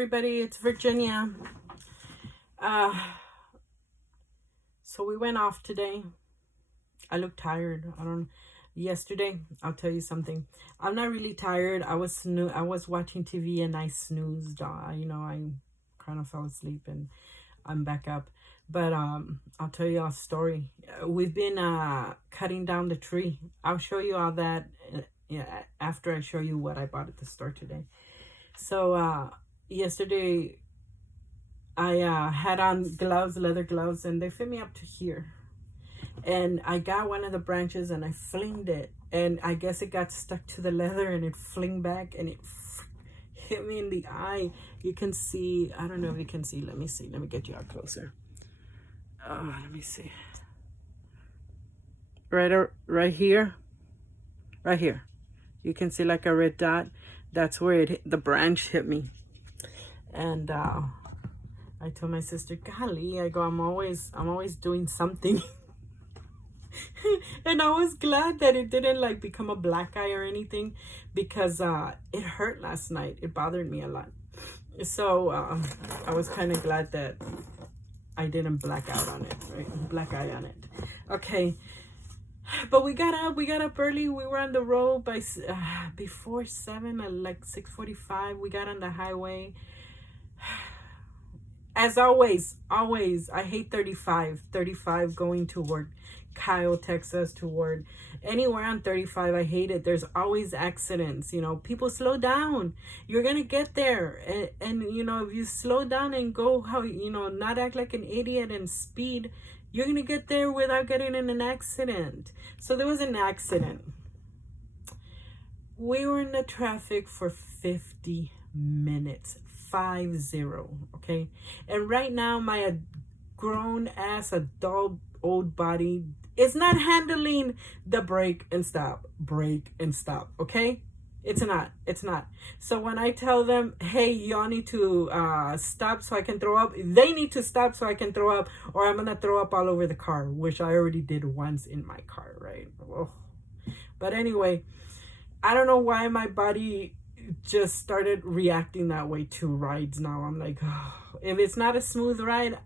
everybody, it's Virginia. So we went off today. I look tired. Yesterday, I'll tell you something. I'm not really tired. I was watching TV and I snoozed. I kind of fell asleep and I'm back up. But I'll tell you a story. We've been cutting down the tree. I'll show you all that after I show you what I bought at the store today. So yesterday I had on gloves, leather gloves, and they fit me up to here. And I got one of the branches and I flinged it. And I guess it got stuck to the leather and it flinged back and it hit me in the eye. You can see, I don't know if you can see. Let me see. Let me get you out closer. Let me see. Right here. Right here. You can see like a red dot. That's where the branch hit me. And I told my sister, golly, I go, I'm always doing something. And I was glad that it didn't like become a black eye or anything, because it hurt last night. It bothered me a lot. So I was kind of glad that I didn't black out on it, right? Black eye on it. Okay. But we got up early. We were on the road by before 7, like 6:45. We got on the highway. As always, I hate 35 going toward Kyle, Texas, toward anywhere on 35. I hate it. There's always accidents. People slow down. You're going to get there. And if you slow down and go not act like an idiot and speed, you're going to get there without getting in an accident. So there was an accident. We were in the traffic for 50 minutes. 50, okay? And right now, my grown ass adult old body is not handling the brake and stop, okay? It's not. So when I tell them, hey, y'all need to stop so I can throw up, they need to stop so I can throw up, or I'm gonna throw up all over the car, which I already did once in my car, right? Oh. But anyway, I don't know why my body just started reacting that way to rides now. I'm like, oh, if it's not a smooth ride,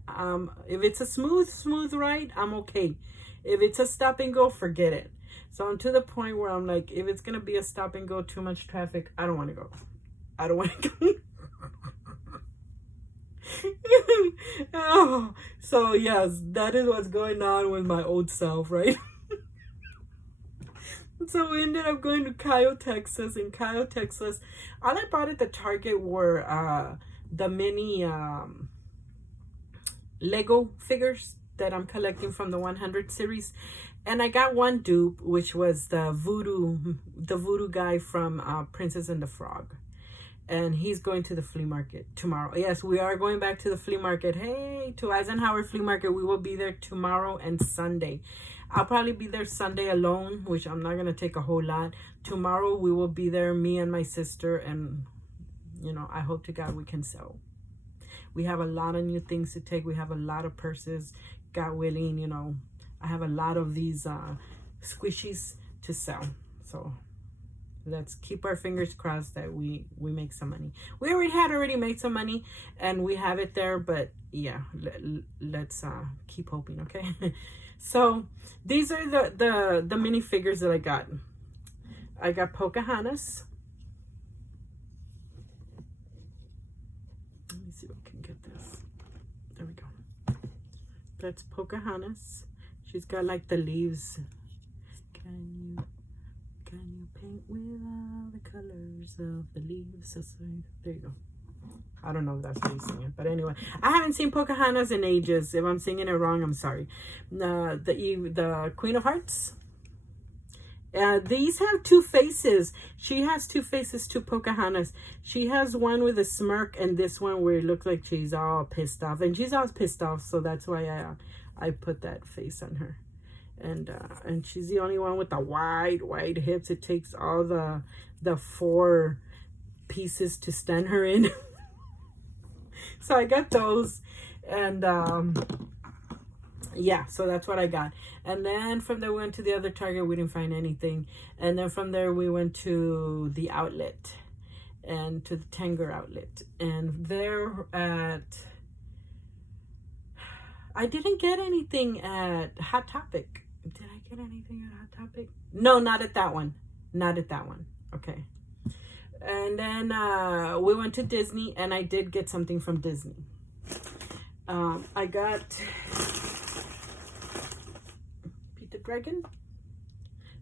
if it's a smooth ride, I'm okay. If it's a stop and go, forget it. So I'm to the point where I'm like, if it's gonna be a stop and go, too much traffic, I don't want to go. Oh, so yes, that is what's going on with my old self, right? So we ended up going to Kyle, Texas. In Kyle, Texas, all I bought at the Target were the mini Lego figures that I'm collecting from the 100 series. And I got one dupe, which was the voodoo guy from Princess and the Frog. And he's going to the flea market tomorrow. Yes, we are going back to the flea market. Hey, to Eisenhower Flea Market. We will be there tomorrow and Sunday. I'll probably be there Sunday alone, which I'm not going to take a whole lot. Tomorrow we will be there, me and my sister, and, I hope to God we can sell. We have a lot of new things to take. We have a lot of purses, God willing, I have a lot of these squishies to sell. So let's keep our fingers crossed that we make some money. We already made some money, and we have it there, but yeah, let's keep hoping, okay? So these are the minifigures that I got. I got Pocahontas. Let me see if I can get this. There we go. That's Pocahontas. She's got like the leaves. Can you paint with all the colors of the leaves? There you go. I don't know if that's what he's singing, but anyway, I haven't seen Pocahontas in ages. If I'm singing it wrong, I'm sorry. The Queen of Hearts. These have two faces. She has two faces to Pocahontas. She has one with a smirk, and this one where it looks like she's all pissed off, and she's all pissed off. So that's why I put that face on her, and she's the only one with the wide hips. It takes all the 4 pieces to stand her in. So I got those, and yeah, so that's what I got. And then from there we went to the other Target. We didn't find anything. And then from there we went to the outlet, and to the Tanger outlet. And they're at, I didn't get anything at Hot Topic. Did I get anything at Hot Topic? No, not at that one. Not at that one. Okay. And then we went to Disney, and I did get something from Disney. I got Peter Dragon.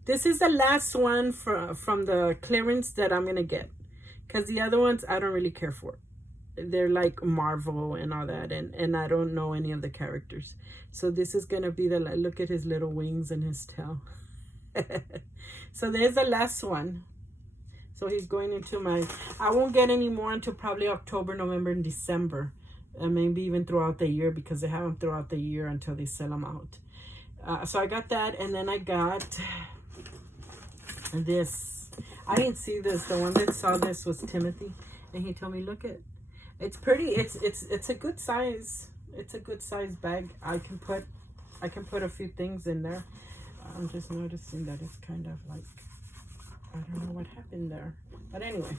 This is the last one from the clearance that I'm going to get. Because the other ones, I don't really care for. They're like Marvel and all that. And I don't know any of the characters. So this is going to be the... Look at his little wings and his tail. So there's the last one. So he's going into my... I won't get any more until probably October, November, and December. And maybe even throughout the year. Because they have them throughout the year until they sell them out. So I got that. And then I got... this. I didn't see this. The one that saw this was Timothy, and he told me, look it, it's pretty. It's a good size. It's a good size bag. I can put a few things in there. I'm just noticing that it's kind of like, I don't know what happened there, but anyway,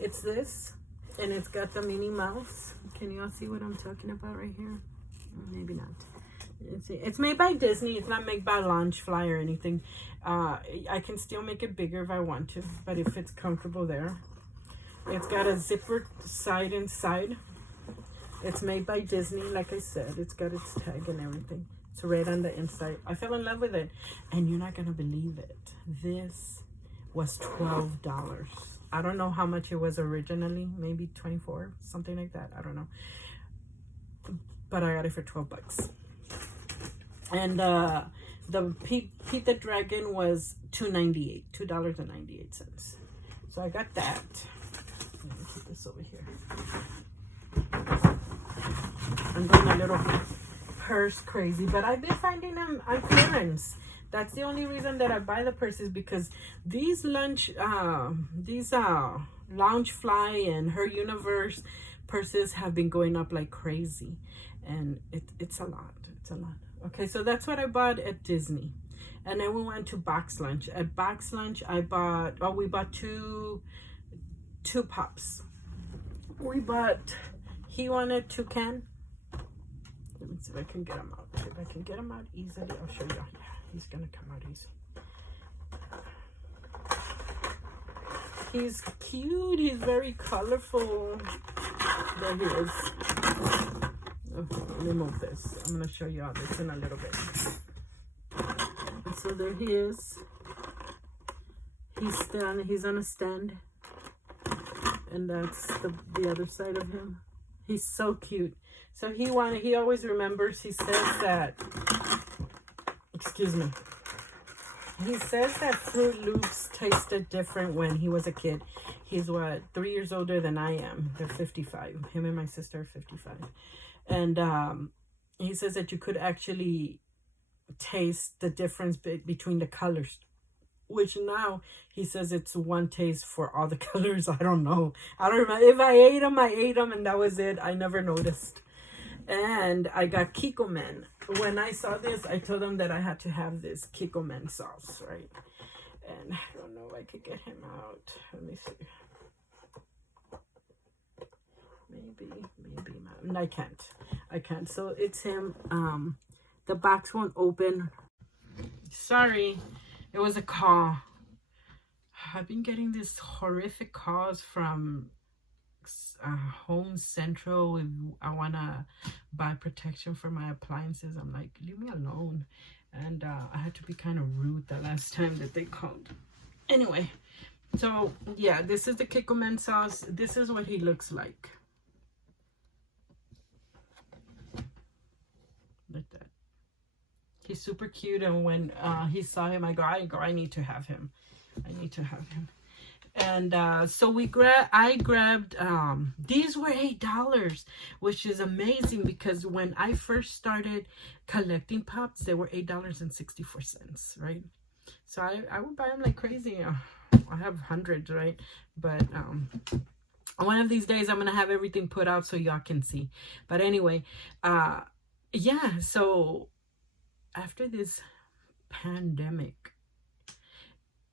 it's this, and it's got the Minnie Mouse. Can you all see what I'm talking about right here? Maybe not. It's made by Disney. It's not made by Loungefly or anything. I can still make it bigger if I want to, but if it's comfortable there. It's got a zipper side and side. It's made by Disney, like I said. It's got its tag and everything. It's red on the inside. I fell in love with it, and you're not gonna believe it. This was $12. I don't know how much it was originally. Maybe 24, something like that. I don't know. But I got it for 12 bucks. And the Pete the Dragon was $2.98. So I got that. Let me keep this over here. I'm going a little purse crazy, but I've been finding them on clearance. That's the only reason that I buy the purses, because these Loungefly and Her Universe purses have been going up like crazy, and it's a lot. It's a lot. Okay, so that's what I bought at Disney. And then we went to Box Lunch. At Box Lunch, we bought two pops. He wanted toucan. Let me see if I can get him out. If I can get him out easily, I'll show you. Yeah, he's gonna come out easy. He's cute. He's very colorful. There he is. Okay, let me move this. I'm going to show you all this in a little bit. And so there he is. He's on a stand. And that's the other side of him. He's so cute. So he always remembers, he says that, excuse me. He says that Fruit Loops tasted different when he was a kid. He's 3 years older than I am. They're 55. Him and my sister are 55. And he says that you could actually taste the difference between the colors, which now he says it's one taste for all the colors. I don't know. I don't remember. If I ate them, and that was it. I never noticed. And I got Kikkoman. When I saw this, I told them that I had to have this Kikkoman sauce, right? And I don't know if I could get him out. Let me see. Maybe. I can't. So it's him. The box won't open. Sorry. It was a call. I've been getting these horrific calls from Home Central. If I want to buy protection for my appliances, I'm like, leave me alone. And I had to be kind of rude the last time that they called. Anyway, so yeah, this is the Kikkoman sauce. This is what he looks like. Like that. He's super cute, and when he saw him, I need to have him. And so I grabbed these were $8, which is amazing, because when I first started collecting pops, they were $8.64, right? So I would buy them like crazy. I have hundreds, right? But one of these days I'm gonna have everything put out so y'all can see. But anyway, yeah, so after this pandemic,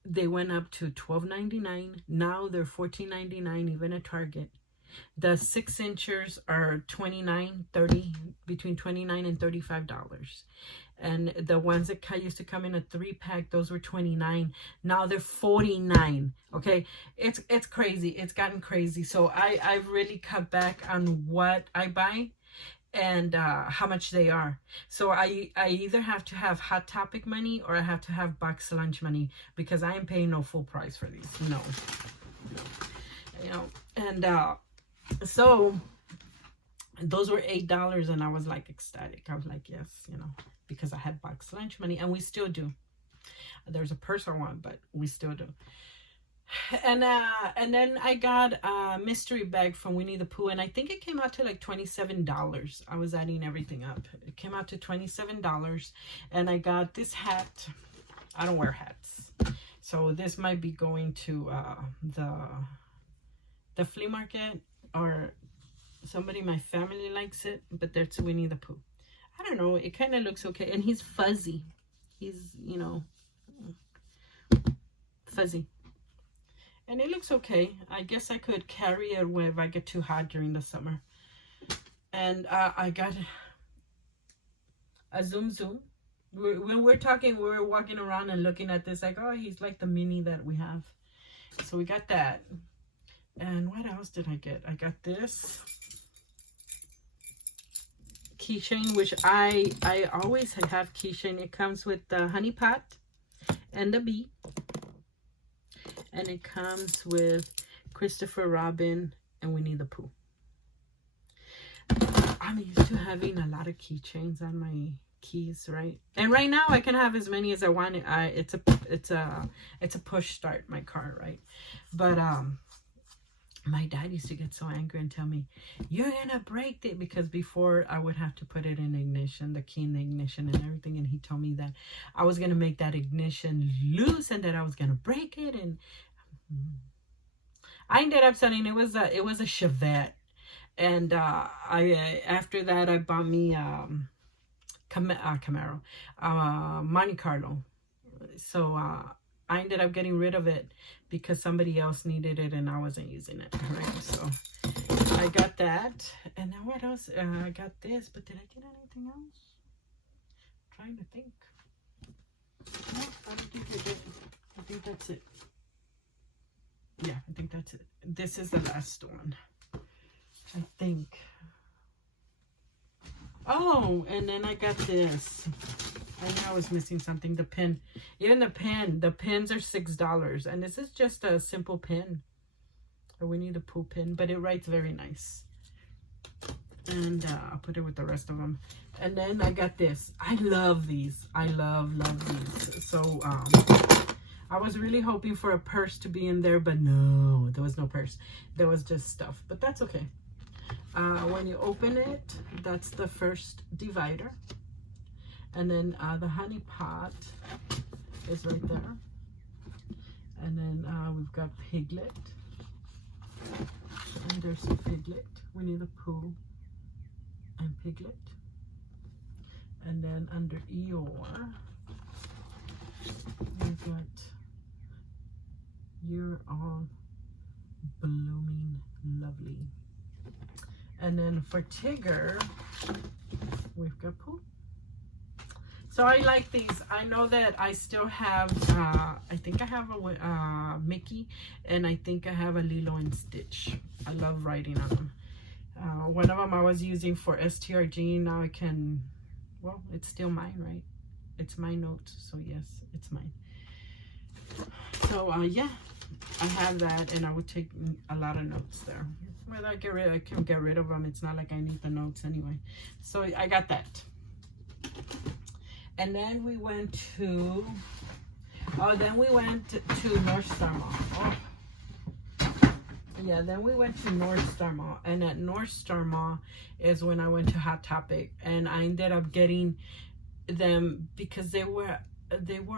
They went up to $12.99. Now they're $14.99, even at Target. The 6-inchers are $29.30, between $29 and $35. And the ones that used to come in a 3-pack, those were $29. Now they're $49. Okay, it's crazy. It's gotten crazy. So I've really cut back on what I buy and how much they are. So I either have to have Hot Topic money or I have to have box lunch money, because I am paying no full price for these. No. You know, and so those were $8, and I was like ecstatic. I was like, yes, you know, because I had box lunch money, and we still do. There's a purse I want, but we still do. And then I got a mystery bag from Winnie the Pooh, and I think it came out to like $27. I was adding everything up. It came out to $27, and I got this hat. I don't wear hats, so this might be going to the flea market, or somebody in my family likes it, but that's Winnie the Pooh. I don't know, it kind of looks okay, and he's fuzzy. He's, you know, fuzzy. And it looks okay. I guess I could carry it if I get too hot during the summer. And I got a Zoom Zoom. When we're talking, we're walking around and looking at this like, oh, he's like the mini that we have. So we got that. And what else did I get? I got this keychain, which I always have keychain. It comes with the honey pot and the bee. And it comes with Christopher Robin and Winnie the Pooh. I'm used to having a lot of keychains on my keys, right? And right now I can have as many as I want. It's a push start, my car, right? But my dad used to get so angry and tell me, you're gonna break it, because before I would have to put it in ignition, the key in the ignition and everything, and he told me that I was gonna make that ignition loose and that I was gonna break it. And I ended up selling it. Was a Chevette, and after that I bought me Camaro, Monte Carlo. So I ended up getting rid of it because somebody else needed it and I wasn't using it, right? So I got that. And then what else? I got this, but did I get anything else? I'm trying to think. No, I don't think I did. I think that's it. Yeah, I think that's it. This is the last one, I think. Oh, and then I got this. I knew I was missing something. The pin. Even the pin. The pins are $6. And this is just a simple pin. A Winnie the Pooh pin. But it writes very nice. And I'll put it with the rest of them. And then I got this. I love these. I love these. So I was really hoping for a purse to be in there. But no, there was no purse. There was just stuff. But that's okay. When you open it, that's the first divider. And then the honey pot is right there. And then we've got Piglet. And there's a Piglet, Winnie the Pooh, and Piglet. And then under Eeyore, we've got You're All Blooming Lovely. And then for Tigger, we've got Pooh. So I like these. I know that I still have, I think I have a Mickey, and I think I have a Lilo and Stitch. I love writing on them. One of them I was using for STRG. Now I can, well, it's still mine, right? It's my notes, so yes, it's mine. So yeah, I have that, and I would take a lot of notes there. Whether I can get rid of them. It's not like I need the notes anyway. So I got that. And then we went to, North Star Mall. Oh. Yeah, then we went to North Star Mall. And at North Star Mall is when I went to Hot Topic. And I ended up getting them because they were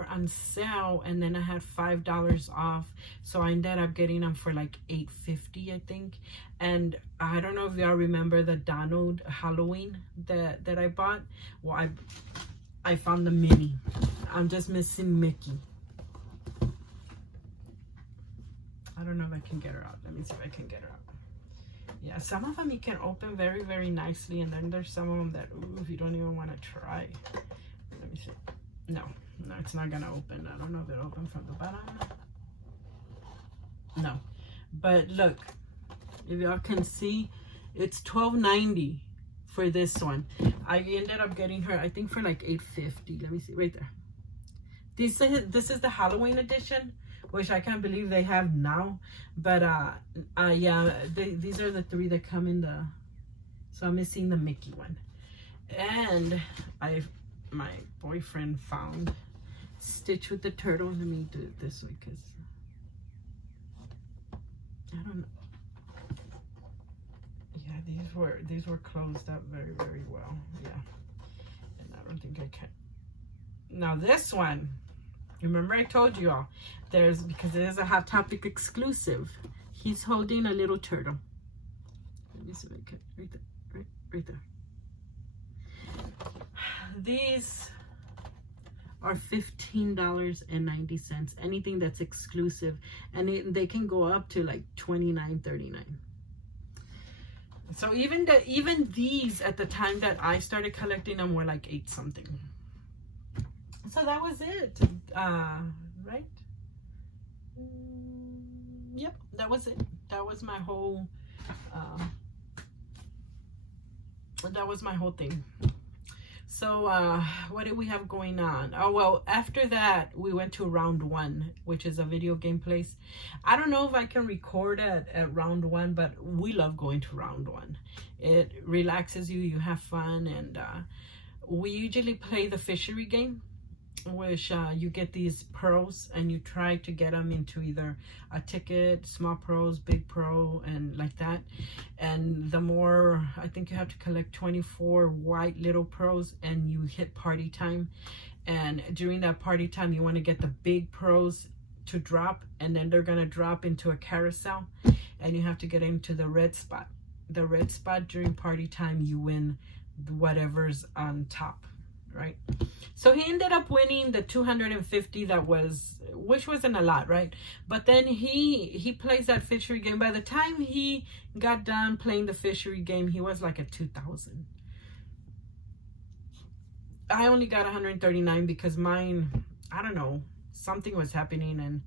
on sale, and then I had $5 off, so I ended up getting them for like $8.50, I think. And I don't know if y'all remember the Donald Halloween that I bought. Well, I found the mini. I'm just missing Mickey. I don't know if I can get her out. Let me see if I can get her out. Yeah, some of them you can open very, very nicely, and then there's some of them that, ooh, you don't even want to try. Let me see. No, it's not gonna open. I don't know if it opened from the bottom. No, but look, if y'all can see, it's $12.90 for this one. I ended up getting her, I think, for like $8.50. Let me see, right there. This is the Halloween edition, which I can't believe they have now. But yeah, these are the 3 that come in the. So I'm missing the Mickey one, and my boyfriend found Stitch with the Turtle. Let me do it this way, because I don't know. Yeah, these were closed up very, very well. Yeah, and I don't think I can. Now this one, remember I told you all, because it is a Hot Topic exclusive. He's holding a little turtle. Let me see if I can. Right there, right there. These are $15.90. Anything that's exclusive, and they can go up to like $29.39. So even these at the time that I started collecting them were like 8 something. So that was it, right? Yep, that was it. That was my whole. That was my whole thing. So what did we have going on? Oh, well, after that we went to round 1, which is a video game place. I don't know if I can record at round 1, but we love going to round 1. It relaxes you, you have fun, and we usually play the fishery game, which you get these pearls and you try to get them into either a ticket, small pearls, big pearl, and like that. And the more, I think you have to collect 24 white little pearls, and you hit party time. And during that party time, you want to get the big pearls to drop, and then they're going to drop into a carousel, and you have to get into the red spot. The red spot during party time, you win whatever's on top, right? So he ended up winning the 250, which wasn't a lot, right? But then he plays that fishery game. By the time he got done playing the fishery game, he was like at 2,000. I only got 139 because mine, I don't know, something was happening, and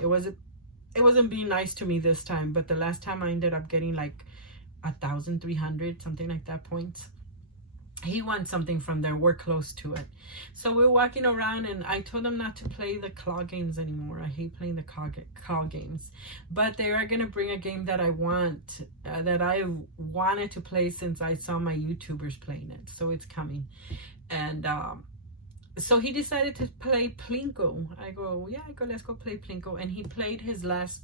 it wasn't being nice to me this time. But the last time I ended up getting like 1,300, something like that, points. He won something from there. We're close to it. So we're walking around, and I told him not to play the claw games anymore. I hate playing the claw games. But they are going to bring a game that I want, that I wanted to play since I saw my YouTubers playing it. So it's coming. And so he decided to play Plinko. I go, let's go play Plinko. And he played his last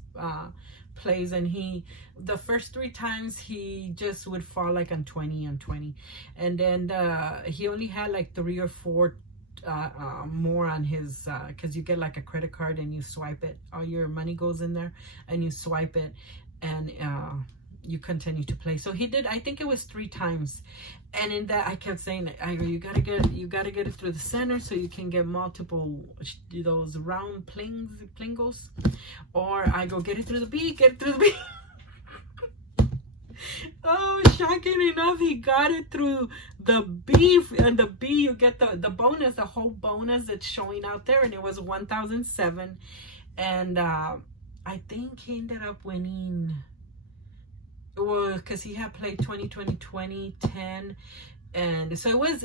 plays, and the first 3 times he just would fall like on 20, and then he only had like 3 or 4 more on his, because you get like a credit card and you swipe it, all your money goes in there and you swipe it, and you continue to play. So he did, I think it was 3 times, and in that I kept saying, I go, you gotta get it through the center so you can get multiple those round plingos, or I go, get it through the B. Oh, shocking enough, he got it through the B, and the B you get the bonus, the whole bonus that's showing out there, and it was 1,007, and I think he ended up winning. Well, because he had played 20, 20, 20, 10, and so it was,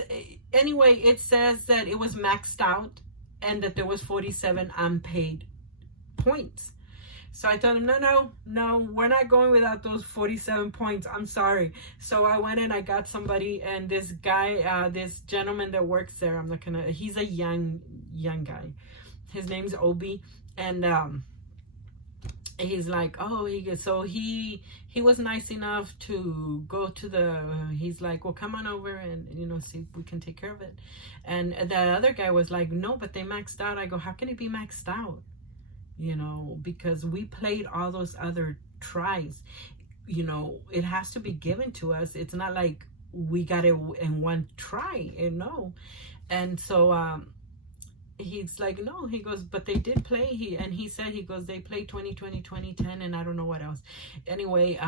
anyway, it says that it was maxed out and that there was 47 unpaid points. So I told him, no, we're not going without those 47 points. I'm sorry. So I went and I got somebody, and this guy, this gentleman that works there, he's a young guy. His name's Obi, and he's like, he was nice enough to go to he's like, well, come on over and, see if we can take care of it. And the other guy was like, no, but they maxed out. I go, how can it be maxed out? Because we played all those other tries. It has to be given to us. It's not like we got it in one try, no. And so he's like, no, he goes, but they did play. He said, he goes, they played 2020, 2010, and I don't know what else. Anyway,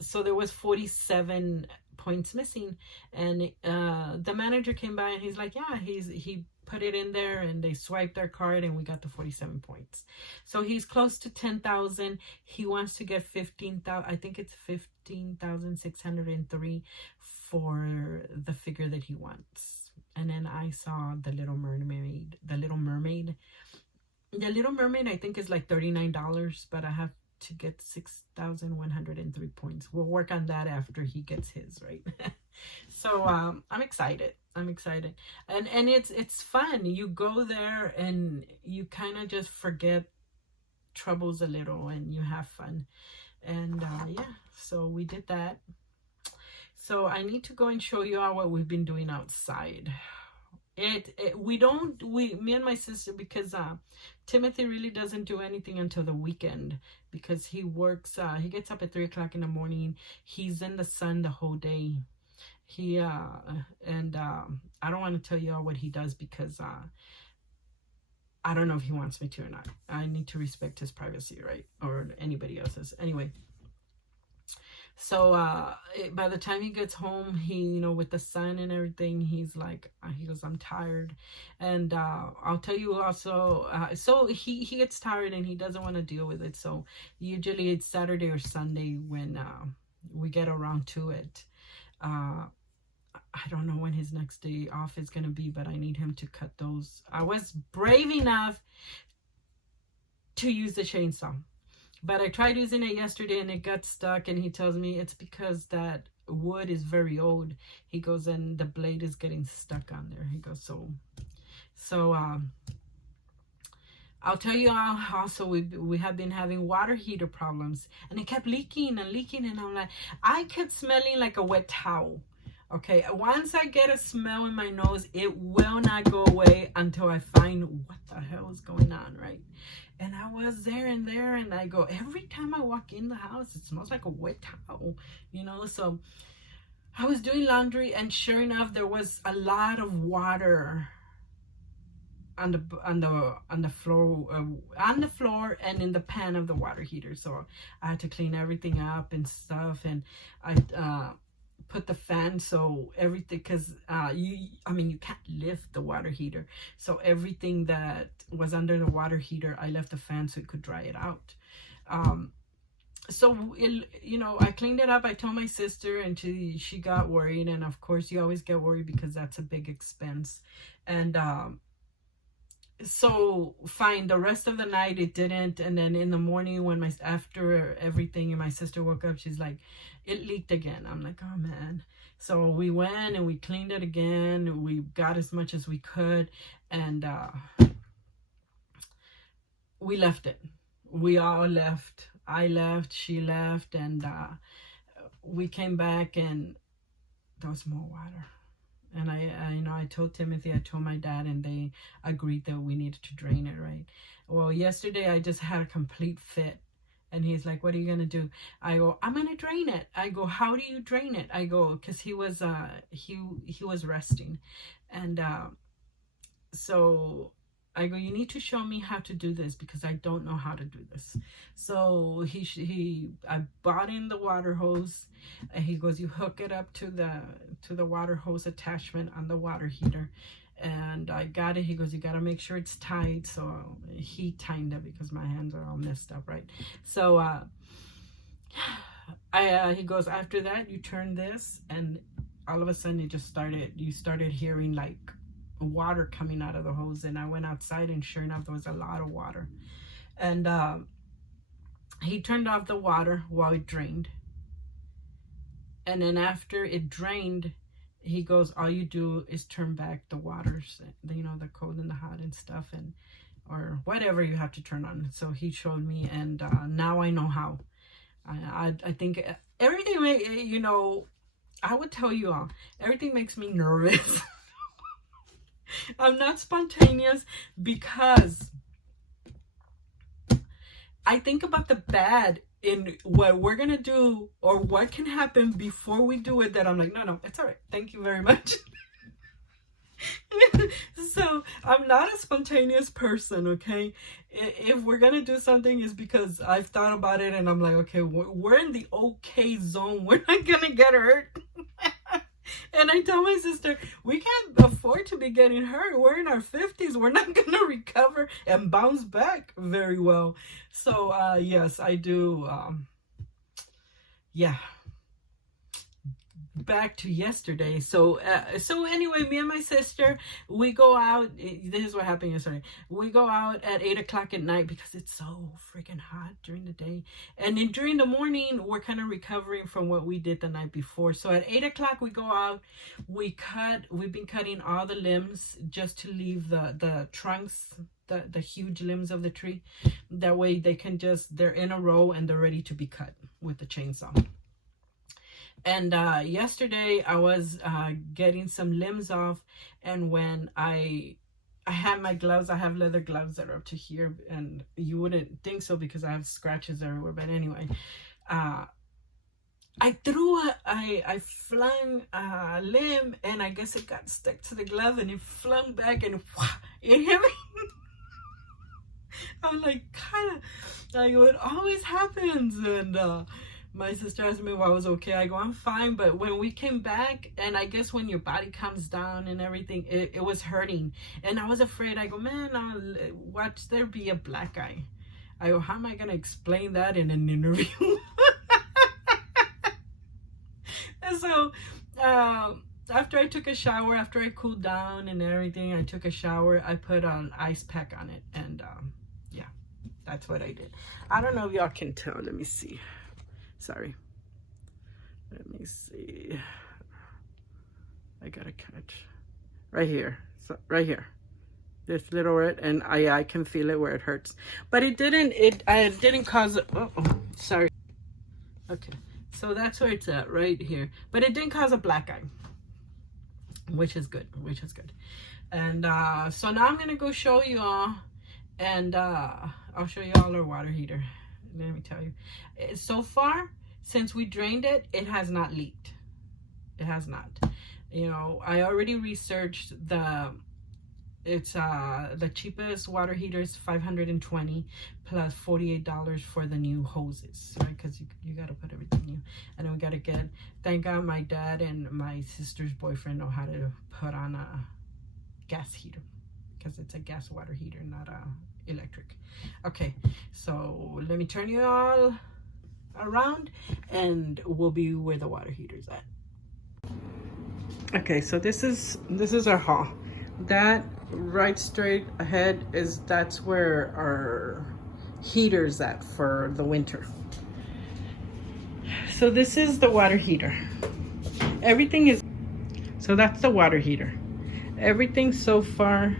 so there was 47 points missing, and the manager came by and he's like, yeah, he put it in there and they swiped our card and we got the 47 points. So he's close to 10,000. He wants to get 15,000. I think it's 15,603 for the figure that he wants. And then I saw the Little Mermaid. The Little Mermaid, I think, is like $39, but I have to get 6,103 points. We'll work on that after he gets his, right? So I'm excited. And it's fun. You go there and you kind of just forget troubles a little and you have fun. And yeah, so we did that. So I need to go and show you all what we've been doing outside. Me and my sister, because Timothy really doesn't do anything until the weekend, because he works, he gets up at 3 o'clock in the morning. He's in the sun the whole day. I don't want to tell you all what he does, because I don't know if he wants me to or not. I need to respect his privacy, right? Or anybody else's. Anyway. So by the time he gets home, he, with the sun and everything, he's like, he goes, I'm tired. And I'll tell you also, so he gets tired and he doesn't want to deal with it. So usually it's Saturday or Sunday when we get around to it. I don't know when his next day off is going to be, but I need him to cut those. I was brave enough to use the chainsaw. But I tried using it yesterday and it got stuck, and he tells me it's because that wood is very old. He goes, and the blade is getting stuck on there. He goes, so I'll tell you all, also we have been having water heater problems, and it kept leaking, and I'm like, I kept smelling like a wet towel. Okay, once I get a smell in my nose, it will not go away until I find what the hell is going on, right? And I was there, and I go, every time I walk in the house, it smells like a wet towel, So I was doing laundry, and sure enough, there was a lot of water on the floor, and in the pan of the water heater. So I had to clean everything up and stuff, and I put the fan, so everything, because you can't lift the water heater, so everything that was under the water heater, I left the fan so it could dry it out. So I cleaned it up. I told my sister, and she got worried, and of course you always get worried because that's a big expense. And so fine, the rest of the night it didn't, and then in the morning when after everything, and my sister woke up, she's like, it leaked again. I'm like, oh man. So we went and we cleaned it again. We got as much as we could, and we left it. We all left. I left, she left, and we came back and there was more water. And I told Timothy, I told my dad, and they agreed that we needed to drain it, right? Well, yesterday I just had a complete fit. And he's like, what are you going to do? I go, I'm going to drain it. I go, how do you drain it? I go, because he was resting. And so I go, you need to show me how to do this, because I don't know how to do this. So I bought in the water hose, and he goes, you hook it up to the water hose attachment on the water heater. And I got it. He goes, you got to make sure it's tight. So he tightened it because my hands are all messed up, right? So he goes, after that, you turn this, and all of a sudden you started hearing like water coming out of the hose. And I went outside, and sure enough, there was a lot of water. And he turned off the water while it drained. And then after it drained, he goes, all you do is turn back the waters, the cold and the hot and stuff, or whatever you have to turn on. So he showed me, and now I know how. I think everything, I would tell you all, everything makes me nervous. I'm not spontaneous because I think about the bad in what we're gonna do or what can happen before we do it, that I'm like, no, it's all right, thank you very much. So I'm not a spontaneous person, okay? If we're gonna do something, it's because I've thought about it and I'm like, okay, we're in the okay zone. We're not gonna get hurt. And I tell my sister, we can't afford to be getting hurt. We're in our 50s. We're not gonna recover and bounce back very well. So yes, I do. Yeah, back to yesterday. So anyway, me and my sister, we go out. This is what happened yesterday. We go out at 8 o'clock at night because it's so freaking hot during the day, and then during the morning we're kind of recovering from what we did the night before. So at 8 o'clock we go out, we've been cutting all the limbs just to leave the trunks, the huge limbs of the tree. That way they can they're in a row and they're ready to be cut with the chainsaw. And yesterday I was getting some limbs off, and when I had my gloves, I have leather gloves that are up to here, and you wouldn't think so because I have scratches everywhere. But anyway, I flung a limb, and I guess it got stuck to the glove, and it flung back, and it hit me. I'm like, kind of like, it always happens. And my sister asked me if I was okay. I go, I'm fine. But when we came back, and I guess when your body comes down and everything, it was hurting. And I was afraid. I go, man, I'll watch there be a black eye. I go, how am I going to explain that in an interview? And so after I took a shower, after I cooled down and everything, I took a shower. I put an ice pack on it. And yeah, that's what I did. I don't know if y'all can tell. Let me see. Sorry. Let me see. I gotta catch right here. So right here. This little red, and I can feel it where it hurts. But it didn't cause sorry. Okay. So that's where it's at, right here. But it didn't cause a black eye. Which is good. And so now I'm gonna go show you all, and I'll show you all our water heater. Let me tell you, so far since we drained it, it has not leaked. It has not. You know, I already researched the cheapest water heater is $520 plus $48 for the new hoses, right? Because you got to put everything new. And then we got to get, thank God my dad and my sister's boyfriend know how to put on a gas heater, because it's a gas water heater, not a electric. Okay, so let me turn you all around and we'll be where the water heater's at. Okay, so this is our haul. That right straight ahead that's where our heater's at for the winter. So this is the water heater. Everything is, so that's the water heater. Everything so far,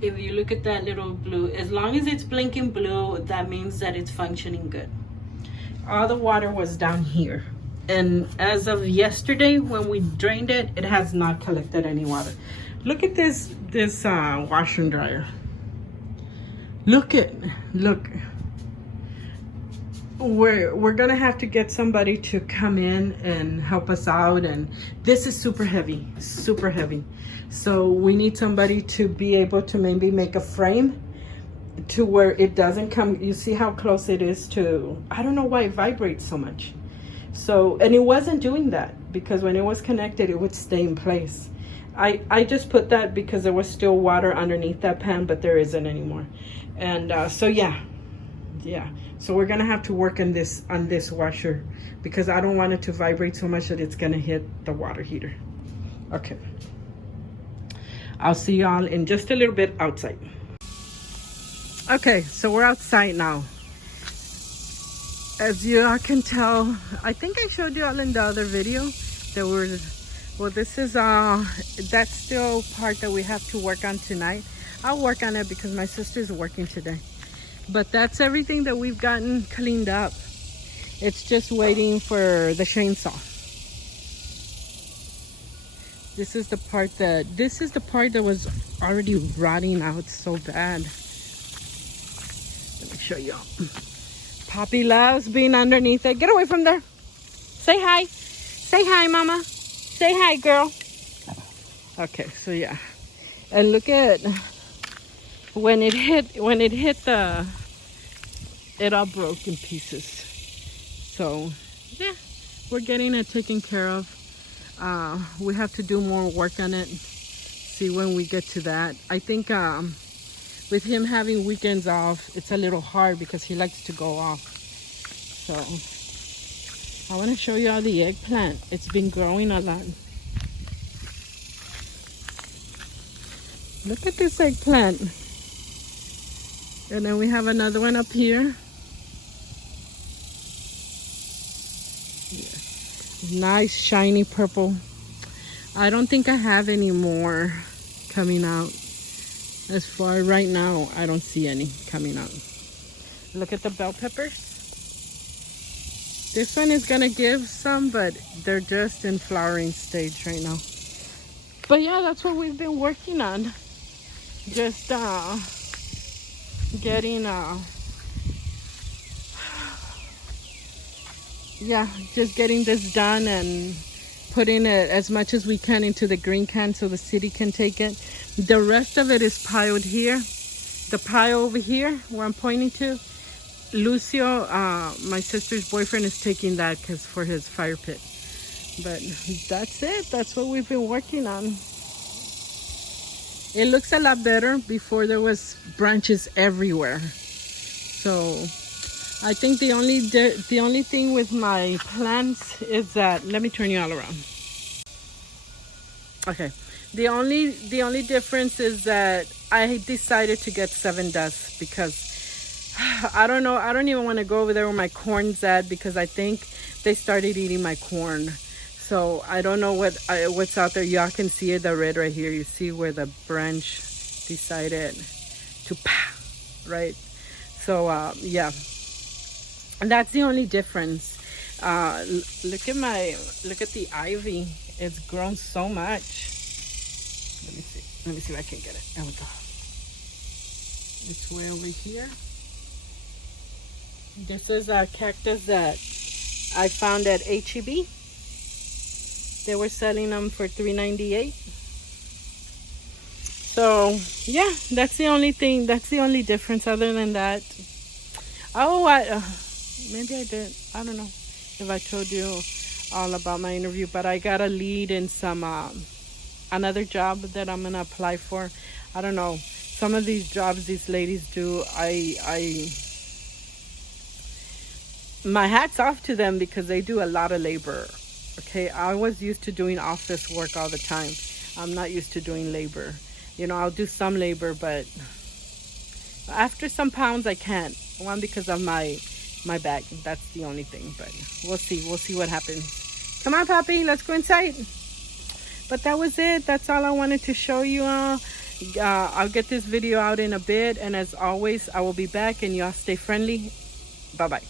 if you look at that little blue, as long as it's blinking blue, that means that it's functioning good. All the water was down here. And as of yesterday, when we drained it, it has not collected any water. Look at this washer and dryer. Look. We're gonna have to get somebody to come in and help us out, and this is super heavy. So we need somebody to be able to maybe make a frame to where it doesn't come. You see how close it is to, I don't know why it vibrates so much. So, and it wasn't doing that, because when it was connected, it would stay in place. I just put that because there was still water underneath that pan, but there isn't anymore. And so yeah. So we're gonna have to work on this washer, because I don't want it to vibrate so much that it's gonna hit the water heater. Okay. I'll see y'all in just a little bit outside. Okay, so we're outside now. As you all can tell, I think I showed you all in the other video that this is that's still part that we have to work on tonight. I'll work on it because my sister's working today. But that's everything that we've gotten cleaned up. It's just waiting for the chainsaw. This is the part that was already rotting out so bad. Let me show y'all. Poppy loves being underneath it. Get away from there. Say hi. Say hi, mama. Say hi, girl. Okay, so yeah. And look at when it hit the, it all broke in pieces. So yeah, we're getting it taken care of. We have to do more work on it. See when we get to that. I think with him having weekends off, it's a little hard because he likes to go off. So I want to show you all the eggplant. It's been growing a lot. Look at this eggplant. And then we have another one up here. Yeah. Nice shiny purple. I don't think I have any more coming out. As far right now, I don't see any coming out. Look at the bell peppers. This one is gonna give some, but they're just in flowering stage right now. But yeah, that's what we've been working on. Just getting just getting this done and putting it as much as we can into the green can so the city can take it. The rest of it is piled here. The pile over here where I'm pointing to, Lucio, my sister's boyfriend, is taking that because for his fire pit. But that's it. That's what we've been working on. It looks a lot better. Before there was branches everywhere. So I think the only thing with my plants is that, let me turn you all around. Okay. The only difference is that I decided to get 7 dust because I don't know. I don't even want to go over there where my corn's at because I think they started eating my corn. So I don't know what's out there. Y'all can see it, the red right here. You see where the branch decided to right? So yeah, and that's the only difference. Look at the ivy. It's grown so much. Let me see if I can get it. There we go. It's way over here. This is a cactus that I found at HEB. They were selling them for $3.98. So yeah, that's the only thing. That's the only difference. Other than that, oh, maybe I did. I don't know if I told you all about my interview, but I got a lead in some another job that I'm gonna apply for. I don't know. Some of these jobs these ladies do, my hat's off to them because they do a lot of labor. Okay, I was used to doing office work all the time. I'm not used to doing labor. You know, I'll do some labor, but after some pounds I can't. One, because of my back. That's the only thing, but we'll see what happens. Come on, Papi, let's go inside. But that was it. That's all I wanted to show you all. I'll get this video out in a bit, and as always, I will be back, and y'all stay friendly. Bye bye.